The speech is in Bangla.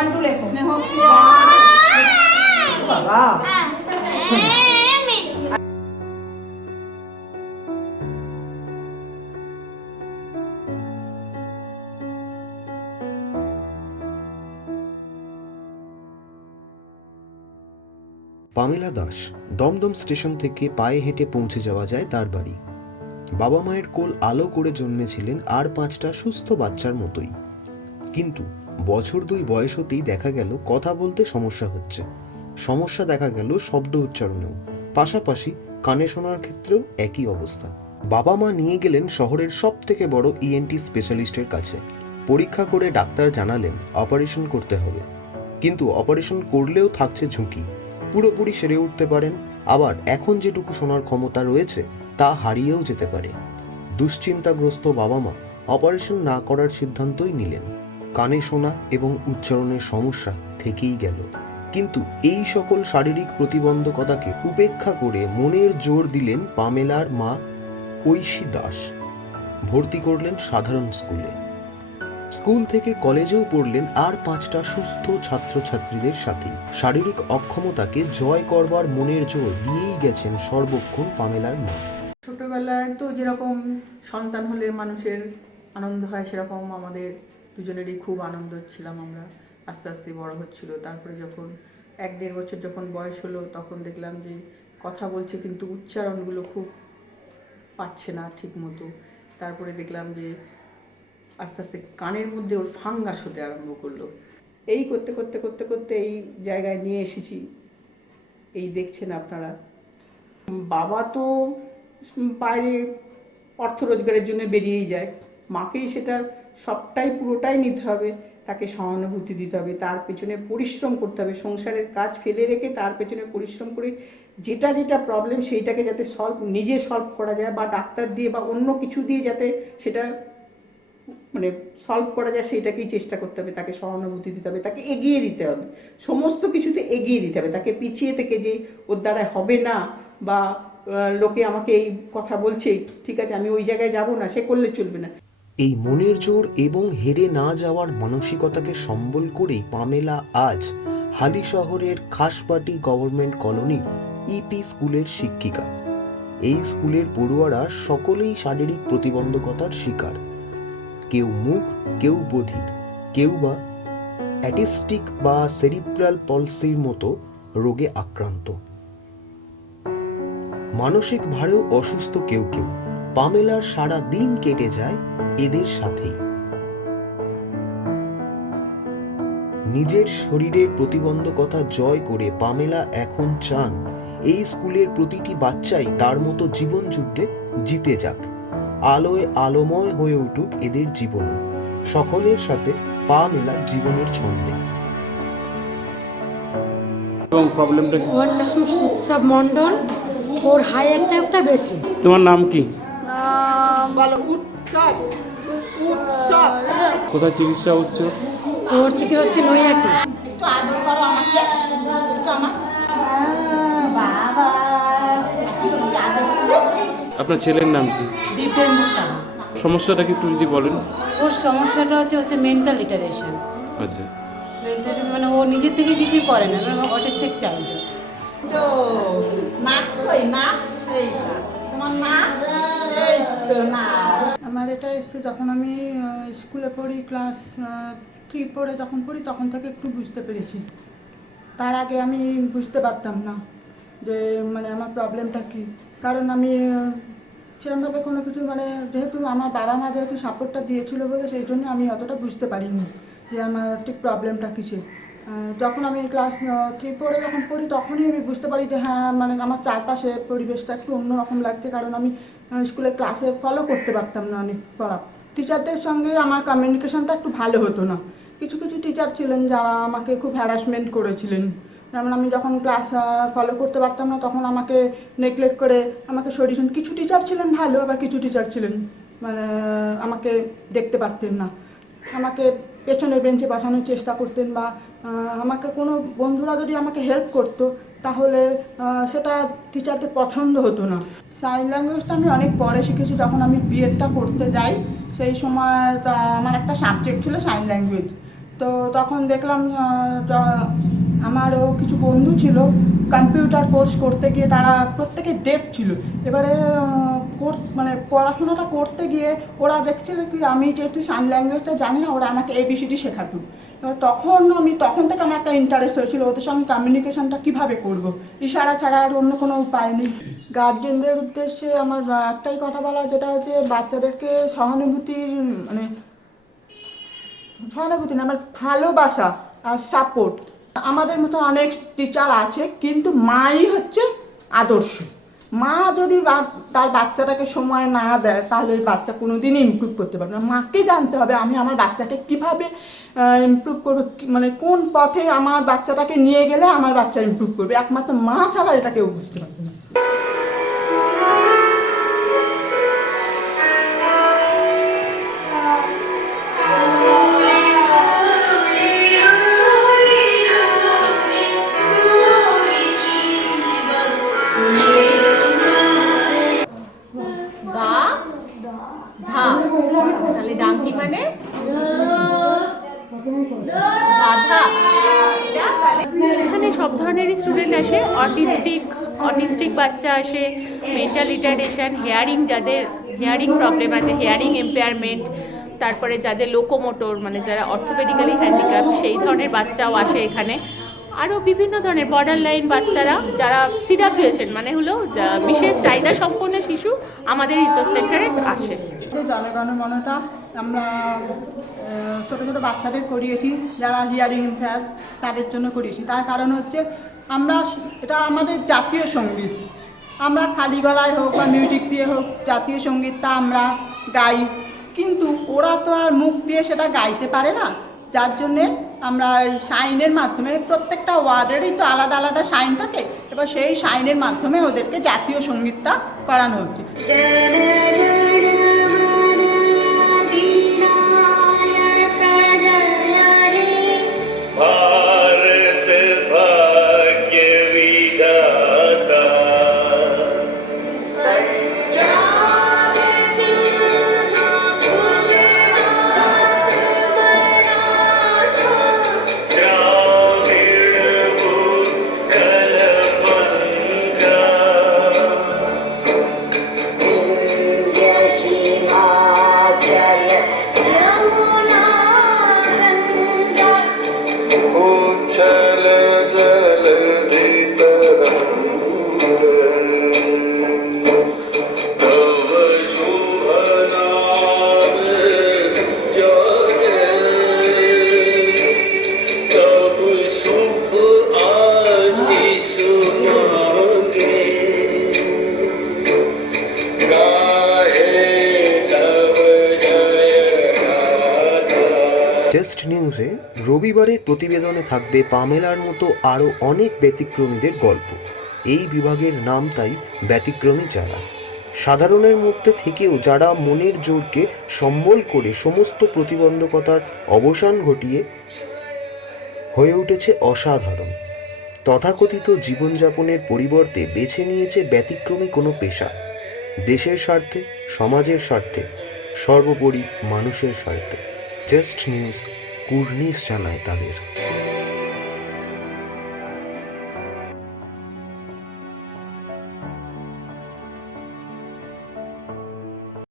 1 2 লেখো বাবা পামেলা দাস দমদম স্টেশন থেকে পায়ে হেঁটে পৌঁছে যাওয়া যায় তার বাড়ি। বাবা মায়ের কোল আলো করে জন্মেছিলেন আর 5টা সুস্থ বাচ্চার মতোই, কিন্তু বছর 2 বয়স হতেই দেখা গেল কথা বলতে সমস্যা হচ্ছে। সমস্যা দেখা গেল শব্দ উচ্চারণেও, পাশাপাশি কানে শোনার ক্ষেত্রেও একই অবস্থা। বাবা মা নিয়ে গেলেন শহরের সব থেকে বড় ইএনটি স্পেশালিস্টের কাছে। পরীক্ষা করে ডাক্তার জানালেন অপারেশন করতে হবে, কিন্তু অপারেশন করলেও থাকছে ঝুঁকি। পুরোপুরি সেরে উঠতে পারেন, আবার এখন যেটুকু শোনার ক্ষমতা রয়েছে তা হারিয়েও যেতে পারে। দুশ্চিন্তাগ্রস্ত বাবা মা অপারেশন না করার সিদ্ধান্তই নিলেন। কানে শোনা এবং উচ্চারণের সমস্যা থেকেই গেল, কিন্তু এই সকল শারীরিক প্রতিবন্ধকতাকে উপেক্ষা করে মনের জোর দিলেন পামেলার মা ঐশী দাস। ভর্তি করলেন সাধারণ স্কুলে। স্কুল থেকে কলেজেও পড়লেন আর 5টা সুস্থ ছাত্রছাত্রীদের সাথে। শারীরিক অক্ষমতাকে জয় করবার মনের জোর দিয়েই গেছেন সর্বক্ষণ পামেলার মা। ছোটবেলায় তো যেরকম সন্তান হলে মানুষের আনন্দ হয়, সেরকম আমাদের দুজনেরই খুব আনন্দ ছিলাম আমরা। আস্তে আস্তে বড় হচ্ছিল। তারপরে যখন 1-1.5 বছর যখন বয়স হলো, তখন দেখলাম যে কথা বলছে কিন্তু উচ্চারণগুলো খুব পাচ্ছে না ঠিক মতো। তারপরে দেখলাম যে আস্তে আস্তে কানের মধ্যে ওর ফাঙ্গাস হতে আরম্ভ করলো। এই করতে করতে করতে করতে এই জায়গায় নিয়ে এসেছি। এই দেখছেন আপনারা। বাবা তো বাইরে অর্থ রোজগারের জন্য বেরিয়েই যায়, মাকেই সেটা সবটাই পুরোটাই নিতে হবে। তাকে সহানুভূতি দিতে হবে, তার পেছনে পরিশ্রম করতে হবে, সংসারের কাজ ফেলে রেখে তার পেছনে পরিশ্রম করে যেটা যেটা প্রবলেম সেইটাকে যাতে নিজে সলভ করা যায়, বা ডাক্তার দিয়ে বা অন্য কিছু দিয়ে যাতে সেটা মানে সলভ করা যায়, সেইটাকেই চেষ্টা করতে হবে। তাকে সহানুভূতি দিতে হবে, তাকে এগিয়ে দিতে হবে, সমস্ত কিছুতে এগিয়ে দিতে হবে। তাকে পিছিয়ে থেকে যে ওর দ্বারা হবে না, বা লোকে আমাকে এই কথা বলছে, ঠিক আছে আমি ওই জায়গায় যাব না, সে করলে চলবে না। এই মনের জোর এবং হেরে না যাওয়ার মানসিকতাকে সম্বল করেই পামেলা আজ হালি শহরের খাসপাটি গভর্নমেন্ট কলোনির ইপি স্কুলের শিক্ষিকা। এই স্কুলের পড়ুয়ারা সকলেই শারীরিক প্রতিবন্ধকতার শিকার। কেউ মুখ, কেউ বধির, কেউ বা অ্যাটিস্টিক বা সেরিব্রাল পলসির মতো রোগে আক্রান্ত। মানসিক ভারেও অসুস্থ কেউ কেউ। পামেলার সারা দিন কেটে যায় এদের সাথেই। নিজের শরীরের প্রতিবন্ধকতা জয় করে পামেলা এখন চান এই স্কুলের প্রতিটি বাচ্চাই তার মতো জীবন যুদ্ধে জিতে যাক। আলোয় আলোময় হয়ে উঠুক এদের জীবন। সকলের সাথে পা মেলা জীবনের ছন্দে। এবং প্রবলেমটা কি? ওর নাম উৎসব মণ্ডল, ওর হাইটটা বেশি। তোমার নাম কি? বলো উৎসব। উৎসব কোথায় চিকিৎসা হচ্ছে? ওর চিকিৎসা হচ্ছে নৈহাটি। আপনার ছেলের নাম কি? দীপেন্দু সাহা। সমস্যাটা কি একটু যদি বলেন। ওর সমস্যাটা হচ্ছে মেন্টাল রিটারেশন। আচ্ছা, মানে ও নিজের থেকে কিছুই করে না, মানে অটিস্টিক চাইল্ড। তো নাক কই নাক, এই তোমার নাক, এই তো না। আমার এটা এসছে যখন আমি স্কুলে পড়ি, ক্লাস 3-4 যখন পড়ি, তখন থেকে একটু বুঝতে পেরেছি। তার আগে আমি বুঝতে পারতাম না যে মানে আমার প্রবলেমটা কী। কারণ আমি সেরকমভাবে কোনো কিছু মানে যেহেতু আমার বাবা মা যেহেতু সাপোর্টটা দিয়েছিল বলে, সেই জন্য আমি অতটা বুঝতে পারিনি যে আমার ঠিক প্রবলেমটা কিসে। যখন আমি ক্লাস 3-4 যখন পড়ি, তখনই আমি বুঝতে পারি যে হ্যাঁ মানে আমার চারপাশে পরিবেশটা একটু অন্যরকম লাগছে। কারণ আমি স্কুলে ক্লাসে ফলো করতে পারতাম না অনেক পড়া। টিচারদের সঙ্গে আমার কমিউনিকেশনটা একটু ভালো হতো না। কিছু কিছু টিচার ছিলেন যারা আমাকে খুব হ্যারাসমেন্ট করেছিলেন। যেমন আমি যখন ক্লাস ফলো করতে পারতাম না, তখন আমাকে নেগলেক্ট করে আমাকে সরিয়েছেন। কিছু টিচার ছিলেন ভালো, আবার কিছু টিচার ছিলেন মানে আমাকে দেখতে পারতেন না, আমাকে পেছনের বেঞ্চে বসানোর চেষ্টা করতেন, বা আমাকে কোনো বন্ধুরা যদি আমাকে হেল্প করতো তাহলে সেটা টিচারদের পছন্দ হতো না। সাইন ল্যাঙ্গুয়েজটা আমি অনেক পরে শিখেছি। যখন আমি বিএডটা করতে যাই, সেই সময় আমার একটা সাবজেক্ট ছিল সাইন ল্যাঙ্গুয়েজ। তো তখন দেখলাম আমারও কিছু বন্ধু ছিল কম্পিউটার কোর্স করতে গিয়ে তারা প্রত্যেকে ডেফ ছিল। এবারে মানে পড়াশোনাটা করতে গিয়ে ওরা দেখছিল কি আমি যেহেতু সাইন ল্যাঙ্গুয়েজটা জানি না, ওরা আমাকে ABCD শেখাতো। এবার তখন থেকে আমার একটা ইন্টারেস্ট হয়েছিল ওদের সঙ্গে কমিউনিকেশনটা কীভাবে করব, ইশারা ছাড়া আর অন্য কোনো উপায় নেই। গার্জেনদের উদ্দেশ্যে আমার একটাই কথা বলা, যেটা হচ্ছে বাচ্চাদেরকে সহানুভূতি না, আমার ভালোবাসা আর সাপোর্ট। আমাদের মতো অনেক টিচার আছে, কিন্তু মাই হচ্ছে আদর্শ। মা যদি তার বাচ্চাটাকে সময় না দেয় তাহলে ওই বাচ্চা কোনোদিনই ইমপ্রুভ করতে পারবে না। মাকে জানতে হবে আমি আমার বাচ্চাকে কীভাবে ইমপ্রুভ করবো, মানে কোন পথে আমার বাচ্চাটাকে নিয়ে গেলে আমার বাচ্চা ইমপ্রুভ করবে। একমাত্র মা ছাড়া এটা কেউ বুঝতে পারবে না। গা ধা, তাহলে ডাংকি মানে গাধা। এখানে সব ধরনেরই স্টুডেন্ট আসে, অটিস্টিক বাচ্চা আসে, মেন্টাল রিটার্ডেশন, যাদের হিয়ারিং প্রবলেম আছে, হিয়ারিং এম্পেয়ারমেন্ট, তারপরে যাদের লোকোমোটর মানে যারা অর্থোপেডিক্যালি হ্যান্ডিক্যাপ সেই ধরনের বাচ্চাও আসে এখানে। আরও বিভিন্ন ধরনের বর্ডার লাইন বাচ্চারা যারা CWS মানে হলো বিশেষ চাহিদা সম্পন্ন শিশু আমাদের রিসার্চ সেন্টারে আসে। জনগণমনটা আমরা ছোটো ছোটো বাচ্চাদের করিয়েছি, যারা হিয়ারিং ইম্পেয়ার তাদের জন্য করিয়েছি। তার কারণ হচ্ছে এটা আমাদের জাতীয় সঙ্গীত। আমরা খালি গলায় হোক বা মিউজিক দিয়ে হোক জাতীয় সঙ্গীতটা আমরা গাই, কিন্তু ওরা তো আর মুখ দিয়ে সেটা গাইতে পারে না। যার জন্যে আমরা সাইনের মাধ্যমে, প্রত্যেকটা ওয়ার্ডেরই তো আলাদা আলাদা সাইন থাকে, এবার সেই সাইনের মাধ্যমে ওদেরকে জাতীয় সঙ্গীতটা করানো হচ্ছে। জাস্ট নিউজে রবিবারের প্রতিবেদনে থাকবে পামেলার মতো আরও অনেক ব্যতিক্রমীদের গল্প। এই বিভাগের নাম তাই ব্যতিক্রমী যারা, সাধারণের মধ্যে থেকেও যারা মনের জোরকে সম্বল করে সমস্ত প্রতিবন্ধকতার অবসান ঘটিয়ে হয়ে উঠেছে অসাধারণ। তথাকথিত জীবনযাপনের পরিবর্তে বেছে নিয়েছে ব্যতিক্রমী কোনো পেশা, দেশের স্বার্থে, সমাজের স্বার্থে, সর্বোপরি মানুষের স্বার্থে। জাস্ট নিউজ কুর্নিশ জানায় তাদের।